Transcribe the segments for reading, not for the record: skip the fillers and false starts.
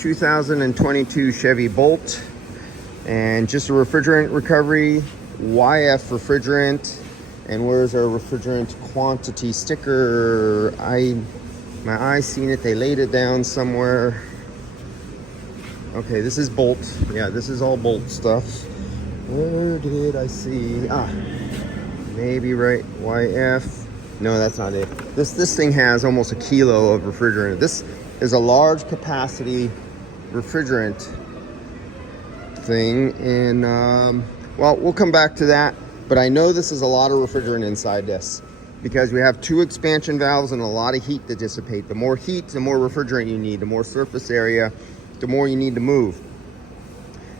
2022 Chevy Bolt, and just a refrigerant recovery, YF refrigerant. And where's our refrigerant quantity sticker? My eye seen it, they laid it down somewhere. Okay, this is Bolt. Yeah, this is all Bolt stuff. Where did I see? Maybe right, YF. No, that's not it. This thing has almost a kilo of refrigerant. This is a large capacity refrigerant thing, and well, we'll come back to that, but I know this is a lot of refrigerant inside this because we have 2 expansion valves and a lot of heat to dissipate. The more heat, the more refrigerant you need, the more surface area, the more you need to move.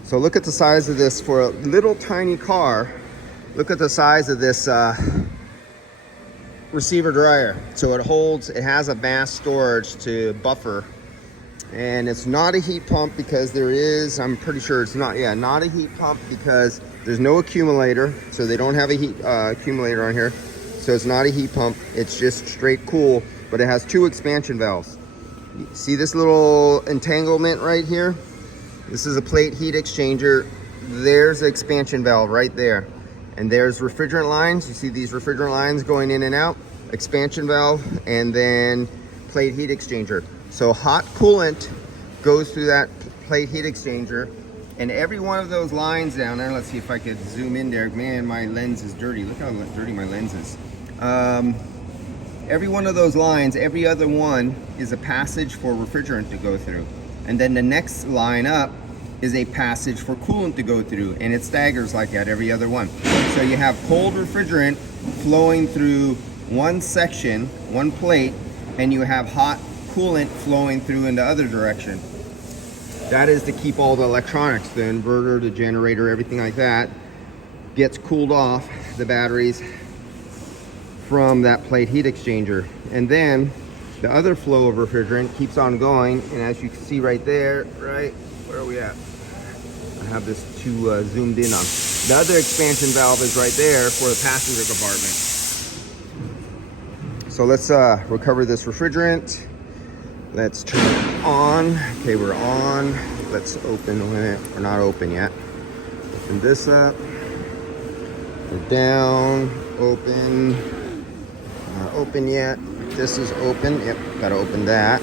So look at the size of this for a little tiny car. Look at the size of this receiver dryer. So it has a mass storage to buffer, and it's not a heat pump because I'm pretty sure it's not a heat pump because there's no accumulator, so they don't have a heat accumulator on here, so it's not a heat pump. It's just straight cool, but it has 2 expansion valves. See this little entanglement right here? This is a plate heat exchanger. There's the expansion valve right there. And there's refrigerant lines. You see these refrigerant lines going in and out, expansion valve, and then plate heat exchanger. So hot coolant goes through that plate heat exchanger, and every one of those lines down there, let's see if I could zoom in there. Man, my lens is dirty. Look how dirty my lens is. Every one of those lines, every other one is a passage for refrigerant to go through. And then the next line up is a passage for coolant to go through, and it staggers like that every other one. So you have cold refrigerant flowing through one section, one plate, and you have hot coolant flowing through in the other direction. That is to keep all the electronics, the inverter, the generator, everything like that gets cooled off, the batteries, from that plate heat exchanger. And then the other flow of refrigerant keeps on going, and as you can see right there, right, where are we at? I have this zoomed in on. The other expansion valve is right there for the passenger compartment. So let's recover this refrigerant. Let's turn it on. Okay, we're on. Let's open it. We're not open yet. Open this up. We're down. Open. Not open yet. This is open. Yep, gotta open that.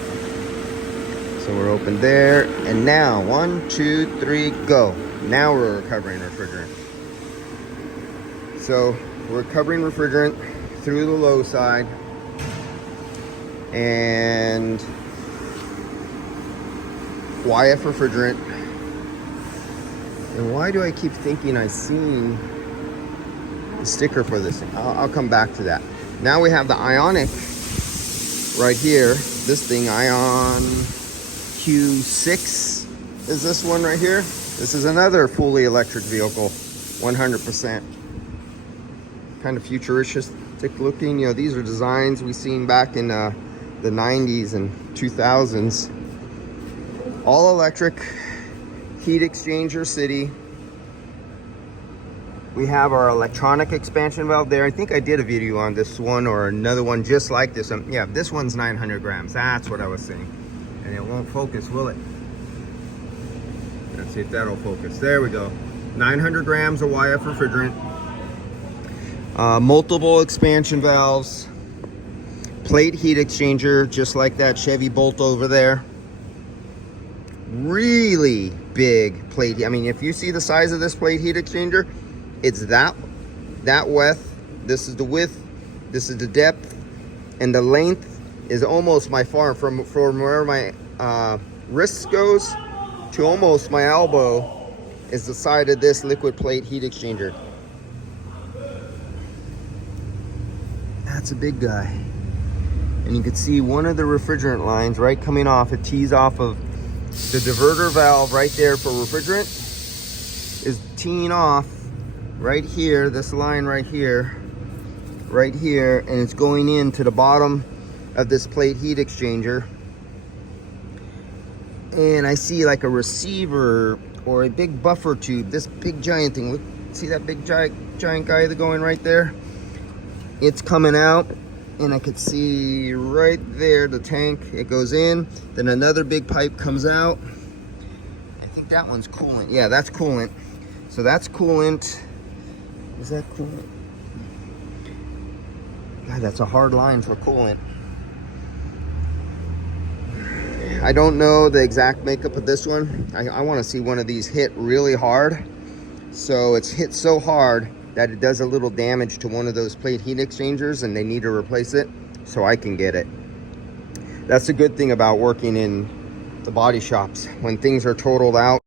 So we're open there, and now 1, 2, 3, go. Now we're recovering refrigerant. So we're recovering refrigerant through the low side, and YF refrigerant. And why do I keep thinking I've seen the sticker for this thing? I'll come back to that. Now we have the Ionic right here. This thing, Ion Q6 is this one right here. This is another fully electric vehicle, 100%. Kind of futuristic looking. You know, these are designs we seen back in the 90s and 2000s. All electric, heat exchanger city. We have our electronic expansion valve there. I think I did a video on this one or another one just like this. Yeah, this one's 900 grams. That's what I was saying. And it won't focus, will it? Let's see if that'll focus. There we go. 900 grams of YF refrigerant. Multiple expansion valves. Plate heat exchanger, just like that Chevy Bolt over there. Really big plate. I mean, if you see the size of this plate heat exchanger, it's that width. This is the width. This is the depth, and the length is almost my farm from where my wrist goes to almost my elbow is the side of this liquid plate heat exchanger. That's a big guy. And you can see one of the refrigerant lines right coming off. It tees off of the diverter valve right there for refrigerant is teeing off right here, this line right here, and it's going into the bottom of this plate heat exchanger. And I see like a receiver or a big buffer tube, this big giant thing. Look, see that big giant guy that's going right there? It's coming out, and I could see right there the tank. It goes in, then another big pipe comes out, think that one's coolant. Yeah, that's coolant. So that's coolant. Is that coolant? God, that's a hard line for coolant. I don't know the exact makeup of this one. I want to see one of these hit really hard. So it's hit so hard that it does a little damage to one of those plate heat exchangers and they need to replace it so I can get it. That's the good thing about working in the body shops. When things are totaled out,